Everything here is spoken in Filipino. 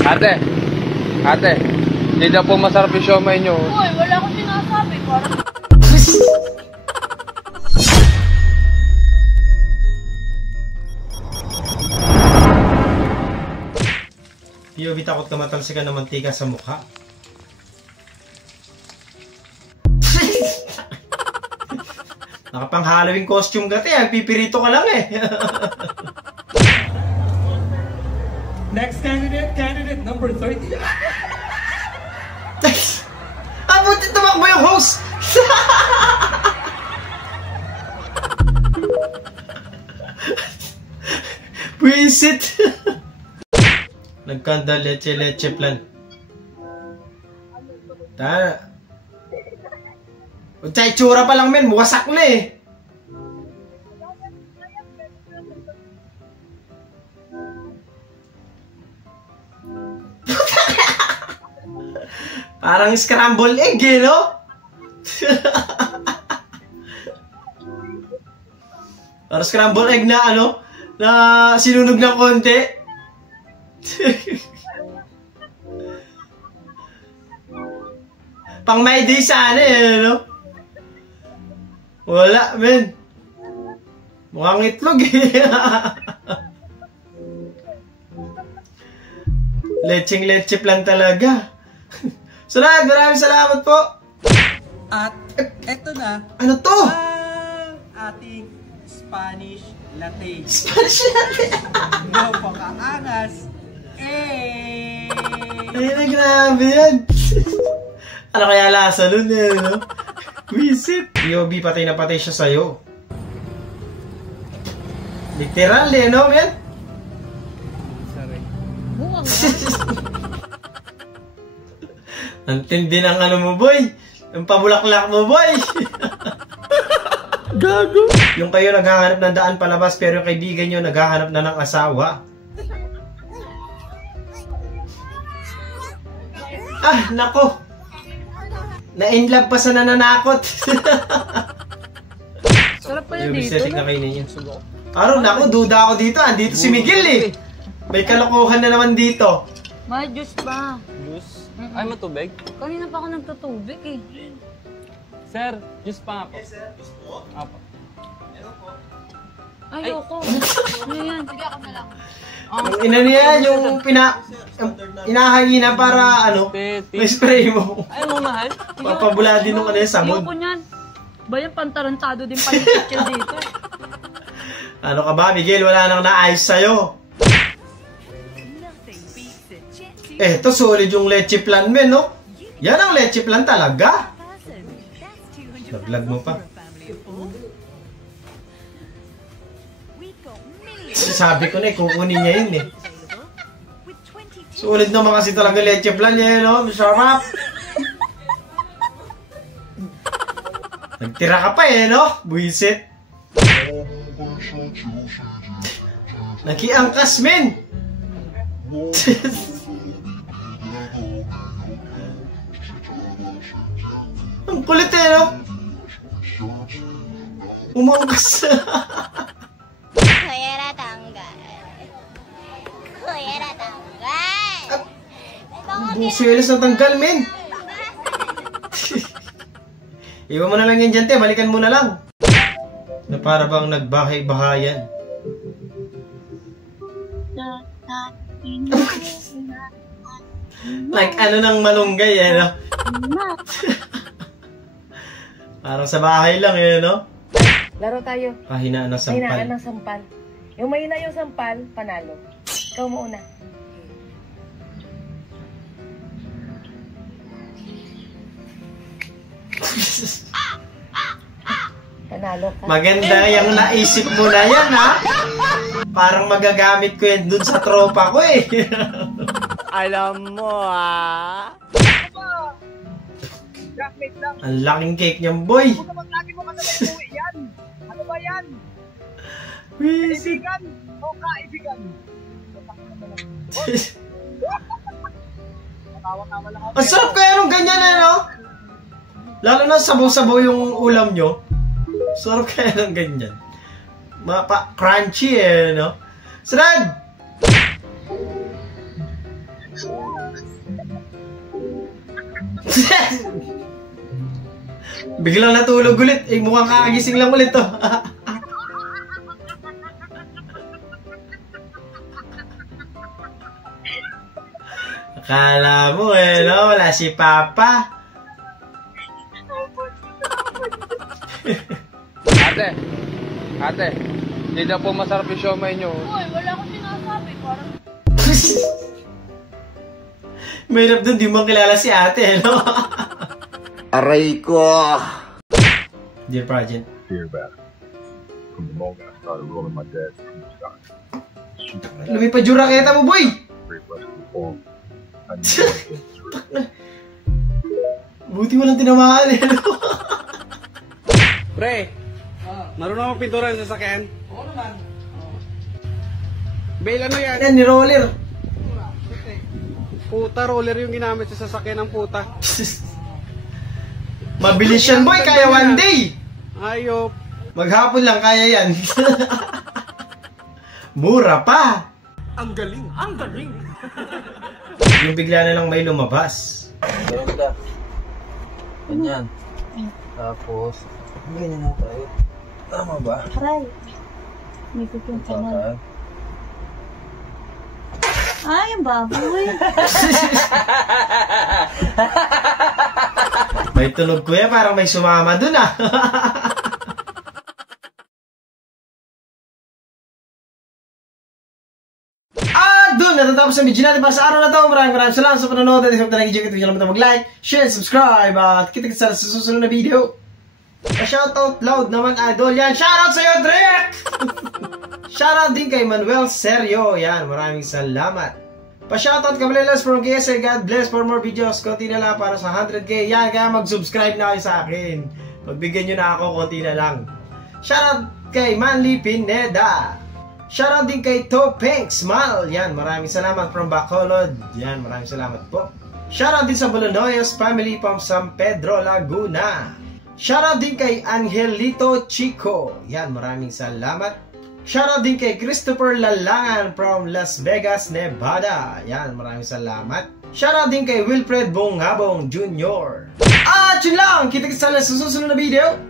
Ate, ate, hindi daw po masarap yung siomay nyo. Uy, wala akong sinasabi. Parang... Yobi, takot ka matalsikan ng mantika sa mukha. Nakapang Halloween costume ka te, pipirito ka lang eh. Next candidate number 30. Buti tumakbo yung host! Buisit! Nagkanda leche plan. Tara. O tsura pa lang men, wasak na eh. Parang scrambled egg eh, no? Parang scrambled egg na ano, na sinunog ng konti. Pang may day sana eh, no? Wala, men. Mukhang itlog eh. Leche plan talaga. Sunod, maraming salamat po. At eto na Ano to? ang ating Spanish latte. Spanish latte. Napakaangas. Ay, na grabe yan. Ano kaya lasa nun eh, no? Visit. Yobi, patay na patay siya sa'yo. Literal eh, no, men? Sorry. Buwag na. Ang tindi ng ano mo, boy. Ang pabulaklak mo, boy. Gago. Yung kayo naghahanap ng daan palabas pero yung kaibigan nyo naghahanap na ng asawa. Ah, nako. Na-inlove pa sa nananakot. Sarap pa yun Yung dito. na kayo ninyo. Araw, nako, duda ako dito. Andito si Miguel eh. May kalokohan na naman dito. May juice pa. Juice? Ay, matubig? Kanina pa ako nagtutubig eh. Sir, juice pa nga po. Sir, gusto mo? Apo. Ayoko. Ano yan? Sige ako na lang. Yung ina niya, yung inahangina para ano, may spray mo. Ay, mo mahal? Papabula din nung ano yung sabon. Ayoko niyan. Ba yan, pantarantado din pala yung chicken dito. Ano ka ba, Miguel? Wala nang naayos sa'yo. Ito, solid yung leche plan, men, no? Yan ang leche plan talaga. Nag-vlog mo pa. Sabi ko na, kukunin niya yun, eh. Solid naman kasi talaga leche plan niya, no? Masarap. Nagtira ka pa, eh, no? Buisit. Nakiangkas, men. Ang kulit eh, no? Umangkas. Kuya Ratanggal. Kuya Ratanggal. Busilis na tanggal, men. Iwan mo na lang yan dyan, te. Balikan mo na lang. Na para bang nagbahay-bahayan. Like ano ng malunggay, eh, no? Parang sa bahay lang, eh, no? Laro tayo. Pahinaan ng sampal. Pahinaan ng sampal. Yung mahina yung sampal, panalo. Ikaw mauna. Panalo ka. Maganda yung naisip mo na yan, ha? Parang magagamit ko yan dun sa tropa ko, eh. Alam mo ah. Ang laking cake niyang, boy. Lagi mo kasi uwi yan. Ano ba yan? Wisit. Kaibigan o kaibigan? Ang sarap kaya nung ganyan, ano? Lalo na sabaw-sabaw yung ulam nyo. Sarap kaya nung ganyan. Crunchy, eh, no? Sarad! Biglang natulog ulit. Eh, mukhang kakagising lang ulit to. Akala mo no? Wala si Papa. Ate, hindi na po masarap yung siomay nyo. Uy, wala akong sinasabi. Parang Mahirap dun, di mo kilala si ate, no? Aray ko! Dear Project. Fear back. From the moment I started rolling my dad's crew stock. Lumipad yung raketa mo, boy! Great Western Reform. I knew one thing was real. Buti walang tinamaan, eh, no? Pre, marunong akong pintura sa sasakyan? Oo naman. Bail ano yan? Yan, ni Roller. Puta, roller yung ginamit sa sasakyan ng puta. Mabilis yan, boy. Kaya one day. Ayop. Maghapon lang kaya yan. Mura pa. Ang galing. Ang galing. Yung bigla na lang may lumabas. Ganyan. Tapos, ganyan na tayo. Tama ba? aray. May pipyung kanal. Ay, ang baboy. May tunog kuya, parang may sumama dun ah. Doon natatapos ang video natin para sa araw na to. Maraming salamat sa panonood. At hope na nag-enjoy kayo. Huwag niyo mag-like, share, subscribe. At kita sa susunod na video. Pa-shoutout loud naman, idol. Yan, shoutout sa'yo, Drek! Shoutout din kay Manuel Serio. Yan, maraming salamat. Pa-shoutout Caballeros from KSA. God bless for more videos. Konti na lang para sa 100k. Yan, kaya mag-subscribe na kayo sa akin. Pagbigyan nyo na ako, konti na lang. Shoutout kay Manly Pineda. Shoutout din kay Topeng Smile. Yan, maraming salamat from Bacolod. Yan, maraming salamat po. Shoutout din sa Bolonoyos family from San Pedro, Laguna. Shoutout din kay Angelito Chico. Yan, maraming salamat. Shoutout din kay Christopher Lalangan from Las Vegas, Nevada. Yan, maraming salamat. Shoutout din kay Wilfred Bongabong Jr. At yun lang, kita-kita sa susunod na video.